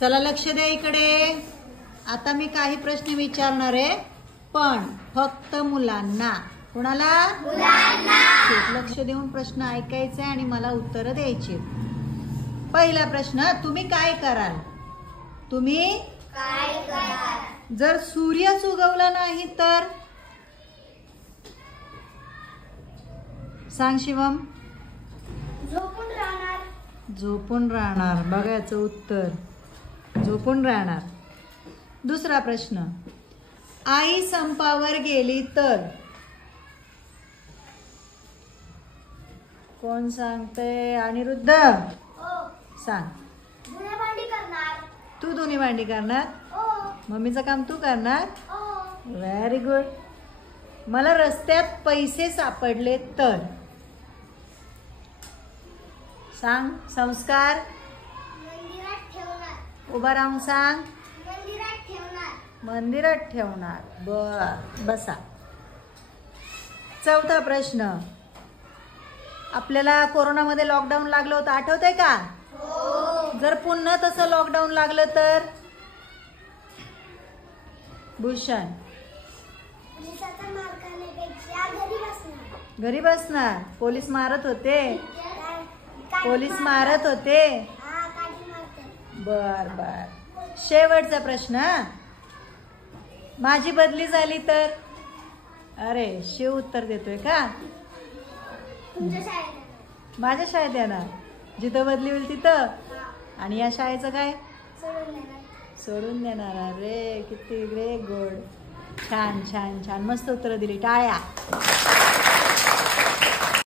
चला लक्ष द्या इकडे. आता मी काही प्रश्न विचारणार आहे, पण फक्त मुलांना. कोणाला? मुलांना. लक्ष देऊन प्रश्न ऐकायचे आणि मला उत्तर द्यायची. पहिला प्रश्न, तुम्ही काय कराल? तुम्ही काय कराल जर सूर्यच उगवला नाही तर? सांग शिवम. झोपून राहणार. झोपून राहणार. बघा याचं उत्तर, झोपून राहणार. दुसरा प्रश्न, आई संपावर गेली तर? कोण सांगते? अनिरुद्ध सांग. धुणे भांडी करणार. तू धुणी भांडी करणार? मम्मीचं काम तू करणार? Very good. मला रस्त्यात पैसे सापडले तर? सांग. संस्कार. मंदिरात ठेवणार. उभा राहून सांग. मंदिरात ठेवणार. मंदिरात ठेवणार. बसा. चौथा प्रश्न, आपल्याला कोरोनामध्ये लॉकडाऊन लागलं होतं, आठवतंय का? जर पुन्हा तसं लॉकडाऊन लागलं तर? भूषण. पोलिसाचा मार खाण्यापेक्षा घरी बसणार. घरी बसणार. पोलीस मारत होते? काठी पोलीस मारत होते? हा, काठी मारतात. बर. शेवटचा प्रश्न, माझी बदली झाली तर? अरे शिव उत्तर देतोय का? तुमच्या शाळेत येणार. माझ्या शाळेत येणार. जिथं बदली होईल तिथं. आणि या शाळेचं काय? सोडून देणार. सोडून देणार. अरे किती ग्रेट, गुड. छान छान छान, मस्त उत्तर दिली. टाळ्या.